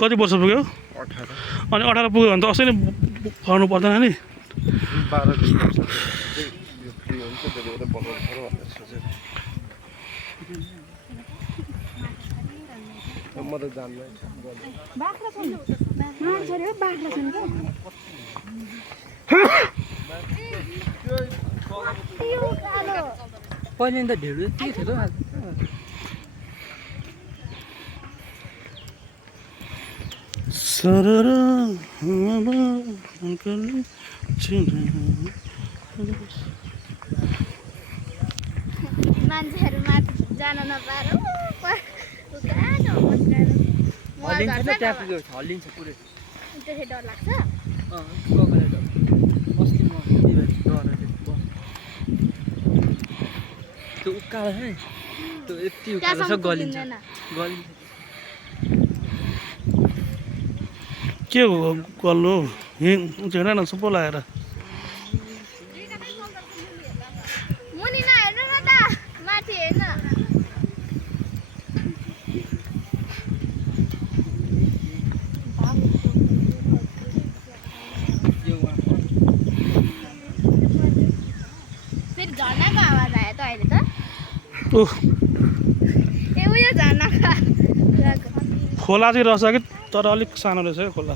कति वर्ष पुग्यो 18 अनि 18 पुग्यो भने त असै नै फर्नु पर्दैन नि 12 दिन वर्ष यो फ्री हुन्छ त्यति बेला बनाउनु पर्यो भनेर सोचेको म त जान्नै बाख्रा छन् मान्छे रे बाख्रा छन् के यो कालो पहिले त ढेडु यति थियो त सररा हावा अंकल छिन मान्छेहरु माथि जान नपाएर उकालो हलिन्छ त ट्याप हलिन्छ पुरै त्यसै डर लाग्छ कोकले डर अस्ति म डरेर बस त्यो उकालो है त्यो यति उकालो छ गलिन्छ गलिन्छ के हो कल्लो हिँड्न न सबै लाएर मुनि नहेर्नु न त माथि हेर्न फेरि झर्नाको आवाज आयो त अहिले त ओह ए उयो झर्नाको खोला चाहिँ रहेछ कि तर अलिक सानो रहेछ क्या खोला